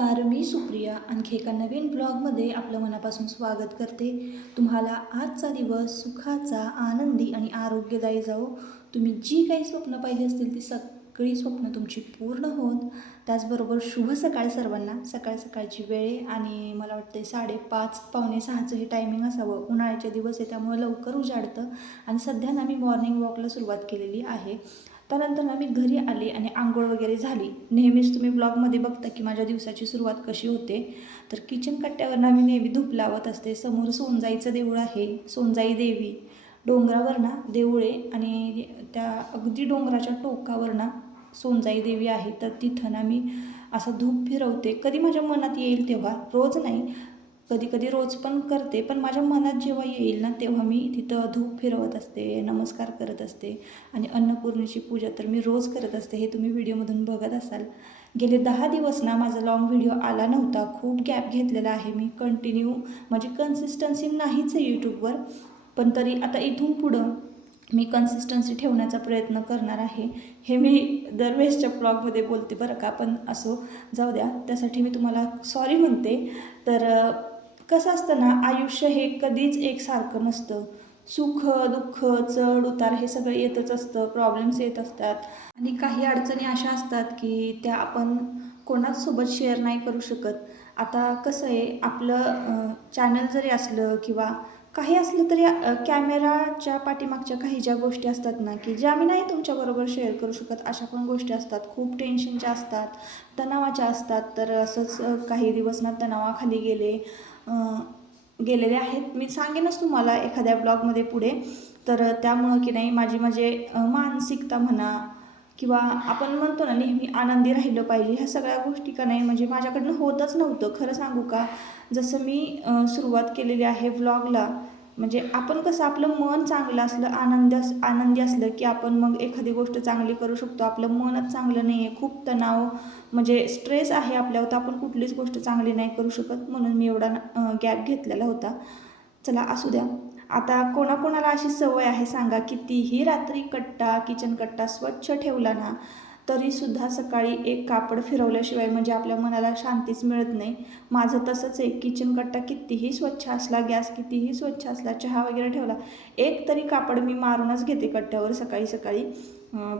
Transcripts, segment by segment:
नमस्कार, मी सुप्रिया. आणखी एका नवीन ब्लॉगमध्ये आपलं मनापासून स्वागत करते. तुम्हाला आजचा दिवस सुखाचा, आनंदी आणि आरोग्यदायी जावो. तुम्ही जी काही स्वप्न पाहिली असतील ती सगळी स्वप्न तुमची पूर्ण होत. त्याचबरोबर शुभ सकाळ सर्वांना. सकाळ सकाळची वेळ आहे आणि मला वाटते 5:30 पावणे 6चं हे टायमिंग असावं. उन्हाळ्याचे दिवस आहे त्यामुळे लवकर उजाडतं आणि सध्या ना मी मॉर्निंग वॉकला सुरुवात केलेली आहे. त्यानंतर ना मी घरी आले आणि आंघोळ वगैरे झाली. नेहमीच तुम्ही ब्लॉगमध्ये बघता की माझ्या दिवसाची सुरुवात कशी होते. तर किचन कट्ट्यावर ना मी नेहमी धूप लावत असते. समोर सोनजाईचं देऊळ आहे, सोनजाई देवी. डोंगरावर ना देऊळ आहे आणि त्या अगदी डोंगराच्या टोकावर ना सोनजाई देवी आहे. तर तिथं ना मी असं धूप फिरवते. कधी माझ्या मनात येईल तेव्हा, रोज नाही. कधी कधी रोज पण करते, पण माझ्या मनात जेव्हा येईल ना तेव्हा मी तिथं धूप फिरवत असते, नमस्कार करत असते. आणि अन्नपूर्णेची पूजा तर मी रोज करत असते, हे तुम्ही व्हिडिओमधून बघत असाल. गेले 10 दिवस ना माझा लाँग व्हिडिओ आला नव्हता. खूप गॅप घेतलेला आहे मी. कंटिन्यू म्हणजे कन्सिस्टन्सी नाहीच आहे यूट्यूबवर. पण तरी आता इथून पुढं मी कन्सिस्टन्सी ठेवण्याचा प्रयत्न करणार आहे. हे मी दरवेळेसच्या ब्लॉगमध्ये बोलते बरं का, पण असो, जाऊ द्या. त्यासाठी मी तुम्हाला सॉरी म्हणते. तर कसं असतं ना, आयुष्य हे कधीच एकसारखं नसतं. सुख दुःख चढ उतार हे सगळं येतच असतं, प्रॉब्लेम्स येत असतात आणि काही अडचणी अशा असतात की त्या आपण कोणाचसोबत शेअर नाही करू शकत. आता कसं आहे, आपलं चॅनल जरी असलं किंवा काही असलं तरी कॅमेराच्या पाठीमागच्या काही ज्या गोष्टी असतात ना की ज्या मी नाही तुमच्याबरोबर शेअर करू शकत, अशा पण गोष्टी असतात. खूप टेन्शनच्या असतात, तणावाच्या असतात. तर असंच काही दिवस ना तणावाखाली गेलेले आहेत. मी सांगेनच तुम्हाला एखाद्या ब्लॉगमध्ये पुढे. तर त्यामुळं की नाही माझी मानसिकता म्हणा किंवा आपण म्हणतो ना नेहमी आनंदी राहिलं पाहिजे, ह्या सगळ्या गोष्टी का नाही म्हणजे माझ्याकडनं होतच नव्हतं. खरं सांगू का, जसं मी सुरुवात केलेली आहे व्लॉगला, म्हणजे आपण कसं आपलं मन चांगलं असलं, आनंदी असलं की आपण मग एखादी गोष्ट चांगली करू शकतो. आपलं मनच चांगलं नाही आहे, खूप तणाव म्हणजे स्ट्रेस आहे आपल्यावर, तर आपण कुठलीच गोष्ट चांगली नाही करू शकत. म्हणून मी एवढा गॅप घेतलेला होता. चला असू द्या. आता कोणाकोणाला अशी सवय आहे सांगा, कितीही रात्री किचन कट्टा स्वच्छ ठेवला ना तरीसुद्धा सकाळी एक कापड फिरवल्याशिवाय म्हणजे आपल्या मनाला शांतीच मिळत नाही. माझं तसंच आहे. किचन कट्टा कितीही स्वच्छ असला, गॅस कितीही स्वच्छ असला, चहा वगैरे ठेवला, एक तरी कापड मी मारूनच घेते कट्ट्यावर सकाळी सकाळी.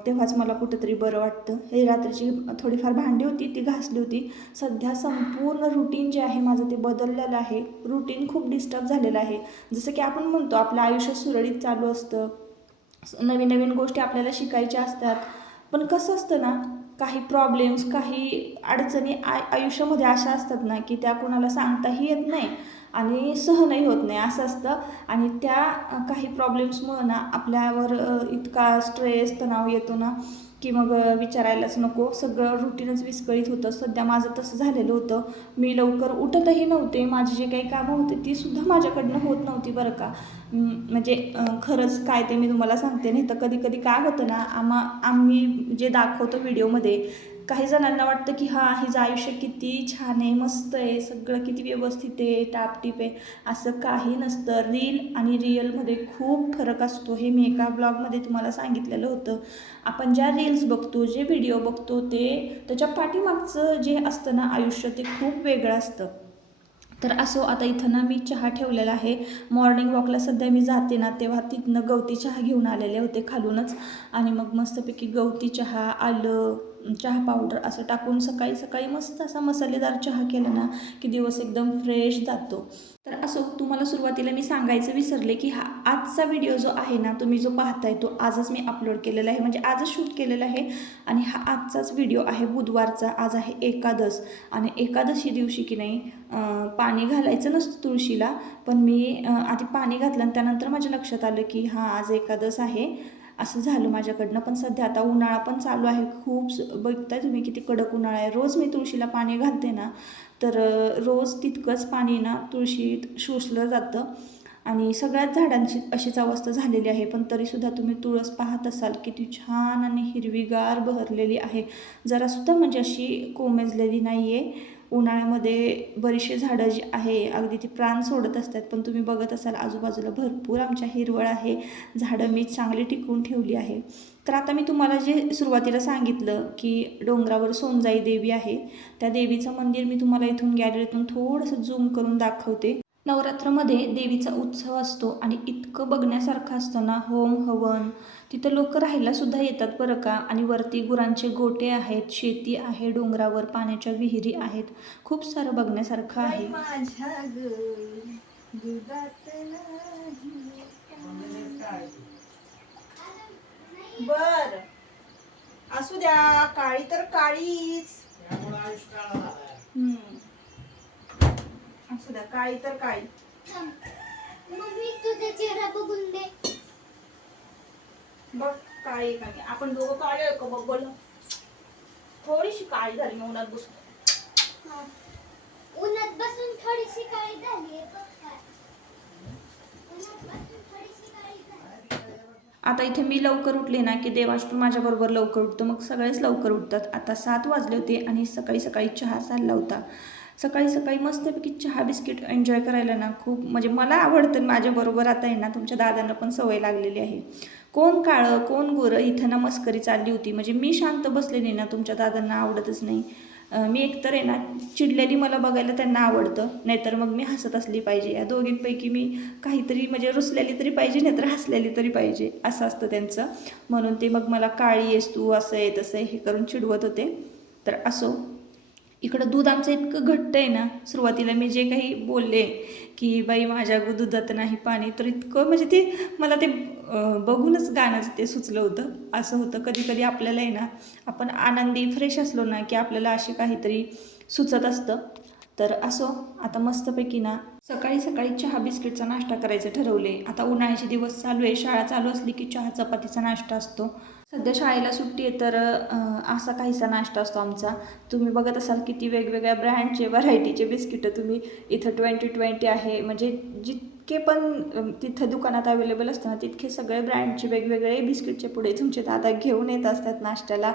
तेव्हाच मला कुठंतरी बरं वाटतं. हे रात्रीची थोडीफार भांडी होती ती घासली होती. सध्या संपूर्ण रुटीन जे आहे माझं ते बदललेलं आहे. रुटीन खूप डिस्टर्ब झालेलं आहे. जसं की आपण म्हणतो आपलं आयुष्य सुरळीत चालू असतं, नवीन नवीन गोष्टी आपल्याला शिकायच्या असतात. पण कसं असतं ना, काही प्रॉब्लेम्स, काही अडचणी आयुष्यामध्ये अशा असतात ना की त्या कोणाला सांगताही येत नाही आणि सहनही होत नाही, असं असतं. आणि त्या काही प्रॉब्लेम्समुळं ना आपल्यावर इतका स्ट्रेस तणाव येतो ना की मग विचारायलाच नको. सगळं रुटीनच विस्कळीत होतं. सध्या माझं तसं झालेलं होतं. मी लवकर उठतही नव्हते. माझी जे काही कामं होते तीसुद्धा माझ्याकडनं होत नव्हती बरं का. म्हणजे खरंच काय ते मी तुम्हाला सांगते. नाही तर कधी कधी काय होतं ना, आम्ही जे दाखवतो व्हिडिओमध्ये, काही जणांना वाटतं की हां, हिचं आयुष्य किती छान आहे, मस्त आहे, सगळं किती व्यवस्थित आहे, टापटीप आहे. असं काही नसतं. रील आणि रिअलमध्ये खूप फरक असतो. हे मी एका ब्लॉगमध्ये तुम्हाला सांगितलेलं होतं. आपण ज्या रील्स बघतो, जे व्हिडिओ बघतो, त्याच्या पाठीमागचं जे असतं ना आयुष्य, ते खूप वेगळं असतं. तर असो, आता इथं ना मी चहा ठेवलेला आहे. मॉर्निंग वॉकला सध्या मी जाते ना तेव्हा तिथनं गवती चहा घेऊन आलेले होते खालूनच. आणि मग मस्तपैकी गवती चहा, आलं, चहा पावडर असं टाकून सकाळी सकाळी मस्त असा मसालेदार चहा केला ना की दिवस एकदम फ्रेश जातो. तर असो, तुम्हाला सुरुवातीला मी सांगायचं विसरले की आजचा व्हिडिओ जो आहे ना, तुम्ही जो पाहताय तो आजच मी अपलोड केलेला आहे, म्हणजे आजच शूट केलेला आहे. आणि हा आजचाच व्हिडिओ आहे बुधवारचा. आज आहे एकादश आणि एकादशी दिवशी की नाही पाणी घालायचं नसतं तुळशीला. पण मी आधी पाणी घातलं आणि त्यानंतर माझ्या लक्षात आलं की हां, आज एकादश आहे. असं झालं माझ्याकडनं. पण सध्या आता उन्हाळा पण चालू आहे. खूप बघताय तुम्ही किती कडक उन्हाळा आहे. रोज मी तुळशीला पाणी घालते ना, तर रोज तितकंच पाणी ना तुळशीत शोषलं जातं. आणि सगळ्याच झाडांची अशीच अवस्था झालेली आहे. पण तरीसुद्धा तुम्ही तुळस पाहत असाल किती छान आणि हिरवीगार बहरलेली आहे. जरासुद्धा म्हणजे अशी कोमेजलेली नाही आहे. उन्हाळ्यामध्ये बरीचशी झाडं जी आहे अगदी ती प्राण सोडत असतात, पण तुम्ही बघत असाल आजूबाजूला भरपूर आमच्या हिरवळ आहे, झाडं मी चांगली टिकवून ठेवली आहे. तर आता मी तुम्हाला जे सुरुवातीला सांगितलं की डोंगरावर सोनजाई देवी आहे, त्या देवीचं मंदिर मी तुम्हाला इथून गॅलरीतून थोडंसं झूम करून दाखवते. नवरात्रामध्ये देवीचा उत्सव असतो आणि इतकं बघण्यासारखं असतं ना, होम हवन. तिथं लोक राहायला सुद्धा येतात बरं का. आणि वरती गुरांचे गोटे आहेत, शेती आहे, डोंगरावर पाण्याच्या विहिरी आहेत, खूप सारं बघण्यासारखं आहे. बर असू द्या, काळी तर काळीच. असू द्या, काळी तर काळी. मम्मी तुझा चेहरा बघून दे. बघ काळी का मी, आपण दोघं काळे आहे का बघ बोल. थोडीशी काळी झाली मी उन्हात बसून. उन्हात बसून थोडीशी काळी झाली आहे बघ काय. उन्हात बसून थोडीशी काळी झाली. आता इथे मी लवकर उठले ना की देवाश पण माझ्याबरोबर लवकर उठतो, मग सगळेच लवकर उठतात. आता 7 वाजले होते आणि सकाळी सकाळी चहा चालला होता. सकाळी सकाळी मस्तपैकी चहा बिस्किट एन्जॉय करायला ना खूप म्हणजे मला आवडतं. माझ्याबरोबर आता आहे ना तुमच्या दादांना पण सवय लागलेली आहे. कोण काळं कोण गोरं इथं ना मस्करी चालली होती. म्हणजे मी शांत बसलेली ना तुमच्या दादांना आवडतच नाही. मी एकतर आहे ना चिडलेली मला बघायला त्यांना आवडतं, नाहीतर मग मी हसत असली पाहिजे. या दोघींपैकी मी काहीतरी म्हणजे रुसलेली तरी पाहिजे, नाहीतर हसलेली तरी पाहिजे, असं असतं त्यांचं. म्हणून ते मग मला काळी आहेस तू, असं आहे तसं आहे हे करून चिडवत होते. तर असो, इकडं दूध आमचं इतकं घट्ट आहे ना, सुरुवातीला मी जे काही बोलले की बाई माझ्या दुधात नाही पाणी, तर इतकं म्हणजे ते मला ते बघूनच गाणंच ते सुचलं होतं. असं होतं कधी कधी आपल्याला आहे ना, आपण आनंदी फ्रेश असलो ना की आपल्याला असे काहीतरी सुचत असतं. तर असो, आता मस्तपैकी ना सकाळी सकाळी चहा बिस्किटचा नाश्ता करायचं ठरवले. आता उन्हाळ्याचे दिवस चालू आहे, शाळा चालू असली की चहा चपातीचा नाश्ता असतो. सध्या शाळेला सुट्टी आहे, तर असा काहीसा नाश्ता असतो आमचा. तुम्ही बघत असाल किती वेगवेगळ्या ब्रँडचे व्हरायटीचे बिस्किटं तुम्ही इथं 2020 आहे, म्हणजे जितके पण तिथं दुकानात अवेलेबल असतं ना तितके सगळे ब्रँडचे वेगवेगळे बिस्किटचे पुढे तुमचे दादा घेऊन येत असतात नाश्त्याला.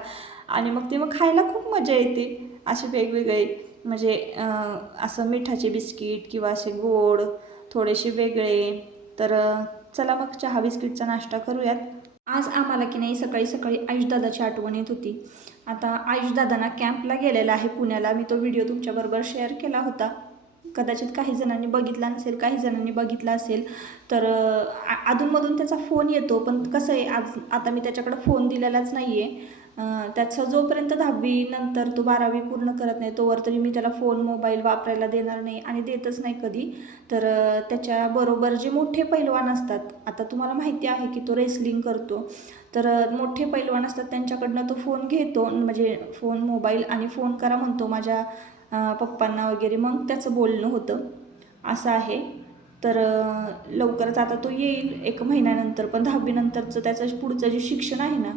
आणि मग ते खायला खूप मजा येते. असे वेगवेगळे म्हणजे असं मिठाचे बिस्किट किंवा असे गोड थोडेसे वेगळे. तर चला मग चहा बिस्किटचा नाश्ता करूयात. आज आम्हाला की नाही सकाळी सकाळी आयुषदादाची आठवण येत होती. आता आयुषदादांना कॅम्पला गेलेला आहे पुण्याला. मी तो व्हिडिओ तुमच्याबरोबर शेअर केला होता, कदाचित काही जणांनी बघितला नसेल, काही जणांनी बघितला असेल. तर अधूनमधून त्याचा फोन येतो, पण कसं आहे आता मी त्याच्याकडे फोन दिलेलाच नाही आहे. त्याचं जोपर्यंत 10वी नंतर तो 12वी पूर्ण करत नाही तोवर तरी मी त्याला फोन मोबाईल वापरायला देणार नाही आणि देतच नाही कधी. तर त्याच्याबरोबर जे मोठे पैलवान असतात, आता तुम्हाला माहिती आहे की तो रेसलिंग करतो, तर मोठे पैलवान असतात त्यांच्याकडनं तो फोन घेतो, म्हणजे फोन मोबाईल, आणि फोन करा म्हणतो माझ्या पप्पांना वगैरे. मग त्याचं बोलणं होतं, असं आहे. तर लवकरच आता तो येईल 1 महिन्यानंतर. पण 10वी नंतरचं त्याचं पुढचं जे शिक्षण आहे ना,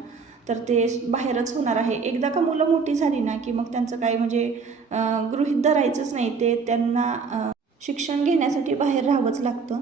तर ते बाहेरच होणार आहे. एकदा का मुलं मोठी झाली ना की मग त्यांचं काय म्हणजे गृहीत धरायचंच नाही, ते त्यांना शिक्षण घेण्यासाठी बाहेर राहावंच लागतं.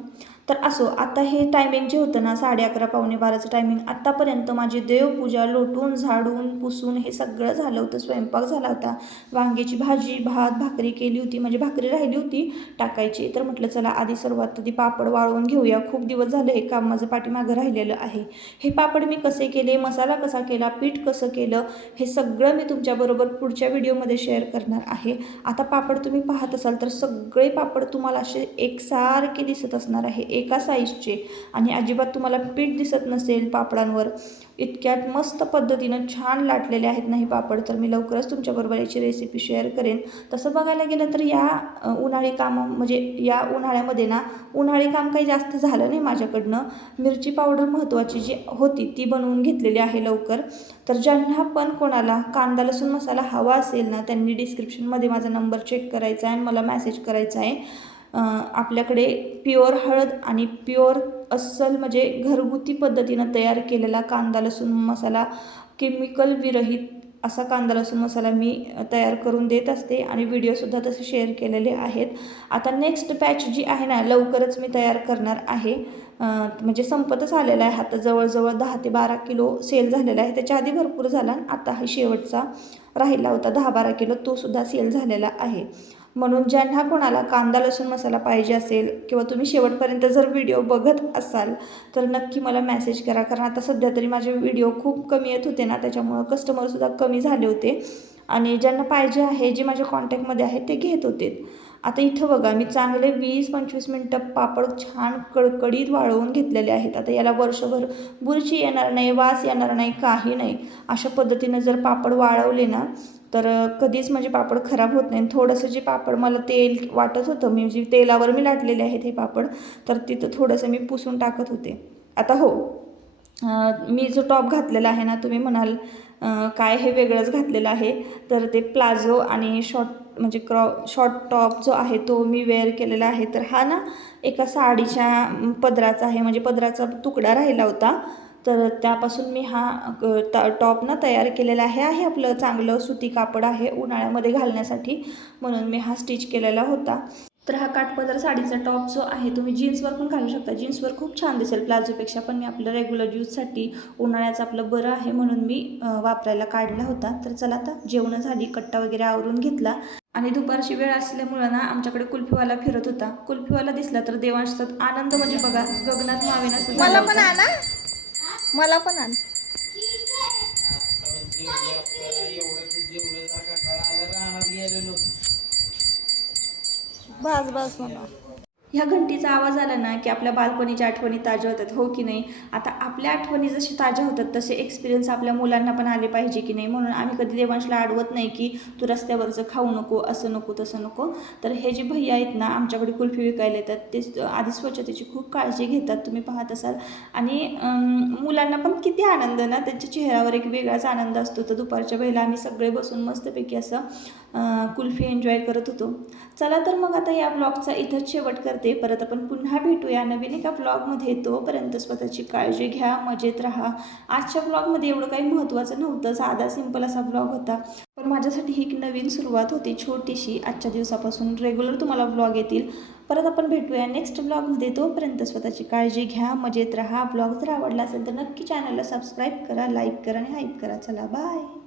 तर असो, आता हे टायमिंग जे होतं ना 11:30 पावणे 12चं टायमिंग, आत्तापर्यंत माझी देवपूजा लोटून झाडून पुसून हे सगळं झालं होतं. स्वयंपाक झाला होता, वांग्याची भाजी भात भाकरी केली होती, म्हणजे भाकरी राहिली होती टाकायची. तर म्हटलं चला आधी सर्वात आधी पापड वाळवून घेऊया. खूप दिवस झाले हे काम माझं पाठीमागं राहिलेलं आहे. हे पापड मी कसे केले, मसाला कसा केला, पीठ कसं केलं, हे सगळं मी तुमच्याबरोबर पुढच्या व्हिडिओमध्ये शेअर करणार आहे. आता पापड तुम्ही पाहत असाल तर सगळे पापड तुम्हाला असे एकसारखे दिसत असणार आहे, एका साईजचे, आणि अजिबात तुम्हाला पीठ दिसत नसेल पापडांवर. इतक्यात मस्त पद्धतीनं छान लाटलेले आहेत ना हे पापड. तर मी लवकरच तुमच्याबरोबर याची रेसिपी शेअर करेन. तसं बघायला गेलं तर या उन्हाळी कामं म्हणजे या उन्हाळ्यामध्ये ना उन्हाळी काम काही जास्त झालं नाही माझ्याकडनं. मिरची पावडर महत्त्वाची जी होती ती बनवून घेतलेली आहे लवकर. तर ज्यांना पण कोणाला कांदा लसूण मसाला हवा असेल ना त्यांनी डिस्क्रिप्शनमध्ये माझा नंबर चेक करायचा आहे आणि मला मेसेज करायचा आहे. आपल्याकडे प्युअर हळद आणि प्युअर अस्सल म्हणजे घरगुती पद्धतीनं तयार केलेला कांदा लसूण मसाला, केमिकल विरहित असा कांदा लसूण मसाला मी तयार करून देत असते आणि व्हिडिओसुद्धा तसे शेअर केलेले आहेत. आता नेक्स्ट बॅच जी आहे ना लवकरच मी तयार करणार आहे. म्हणजे संपतच आलेला आहे. आता जवळजवळ 10 ते 12 किलो सेल झालेला आहे. त्याच्या आधी भरपूर झाला आणि आता हा शेवटचा राहिला होता 10-12 किलो, तोसुद्धा सेल झालेला आहे. म्हणून ज्यांना कोणाला कांदा लसूण मसाला पाहिजे असेल किंवा तुम्ही शेवटपर्यंत जर व्हिडिओ बघत असाल तर नक्की मला मेसेज करा. कारण आता सध्या तरी माझे व्हिडिओ खूप कमी येत होते ना, त्याच्यामुळं कस्टमरसुद्धा कमी झाले होते आणि ज्यांना पाहिजे आहे जे माझ्या कॉन्टॅक्टमध्ये आहेत ते घेत होते. आता इथं बघा मी चांगले 20-25 मिनटं पापड छान कडकडीत वाळवून घेतलेले आहेत. आता याला वर्षभर बुरशी येणार नाही, वास येणार नाही, काही नाही. अशा पद्धतीनं जर पापड वाळवले ना तर कधीच म्हणजे पापड खराब होत नाही. थोडंसं जे पापड मला तेल वाटत होतं, मी जे तेलावर मी लाटलेले आहेत हे पापड, तर तिथं थोडंसं मी पुसून टाकत होते. आता हो, मी जो टॉप घातलेला आहे ना, तुम्ही म्हणाल काय हे वेगळंच घातलेलं आहे, तर ते प्लाझो आणि म्हणजे शॉर्ट टॉप जो आहे तो मी वेअर केलेला आहे. तर हा ना एका साडीच्या पदराचा आहे, म्हणजे पदराचा तुकडा राहिला होता, तर त्यापासून मी हा टॉप ना तयार केलेला आहे. आपलं चांगलं सुती कापड आहे उन्हाळ्यामध्ये घालण्यासाठी, म्हणून मी हा स्टिच केलेला होता. तर हा काठपदर साडीचा टॉप जो आहे तुम्ही जीन्सवर पण घालू शकता. जीन्सवर खूप छान दिसेल प्लाझोपेक्षा, पण मी आपलं रेग्युलर यूजसाठी उन्हाळ्याचं आपलं बरं आहे म्हणून मी वापरायला काढला होता. तर चला आता जेवणं झाली, कट्टा वगैरे आवरून घेतला आणि दुपारची वेळ असल्यामुळं ना आमच्याकडे कुल्फीवाला फिरत होता. कुल्फीवाला दिसला तर देवांशचा आनंद म्हणजे बघा गगनात मावेनासा झाला मला पण होता. आणा, मला पण आण. बस बस म्हणा. ह्या घंटीचा आवाज आला ना की आपल्या बालपणीच्या आठवणी ताज्या होतात, हो की नाही? आता आपल्या आठवणी जशी ताज्या होतात तसे एक्सपिरियन्स आपल्या मुलांना पण आले पाहिजे की नाही, म्हणून आम्ही कधी देवांशला अडवत नाही की तू रस्त्यावरचं खाऊ नको, असं नको तसं नको. तर हे जे भैया आहेत ना आमच्याकडे कुल्फी विकायला येतात, ते आधी स्वच्छतेची खूप काळजी घेतात, तुम्ही पाहत असाल. आणि मुलांना पण किती आनंद ना, त्यांच्या चेहऱ्यावर एक वेगळाच आनंद असतो. तर दुपारच्या वेळेला आम्ही सगळे बसून मस्तपैकी असं कुल्फी एन्जॉय करत होतो. चला तर मग आता या ब्लॉगचा इथंच शेवट करते. परत आपण पुन्हा भेटूया नवीन एका ब्लॉगमध्ये. तोपर्यंत स्वतःची काळजी घ्या, मजेत राहा. आजच्या ब्लॉगमध्ये एवढं काही महत्त्वाचं नव्हतं, साधा सिंपल असा ब्लॉग होता, पण माझ्यासाठी ही एक नवीन सुरुवात होती छोटीशी. आजच्या दिवसापासून रेग्युलर तुम्हाला ब्लॉग येतील. परत आपण भेटूया नेक्स्ट ब्लॉगमध्ये. तोपर्यंत स्वतःची काळजी घ्या, मजेत राहा. ब्लॉग जर आवडला असेल तर नक्की चॅनलला सबस्क्राईब करा, लाईक करा आणि हाईप करा. चला बाय.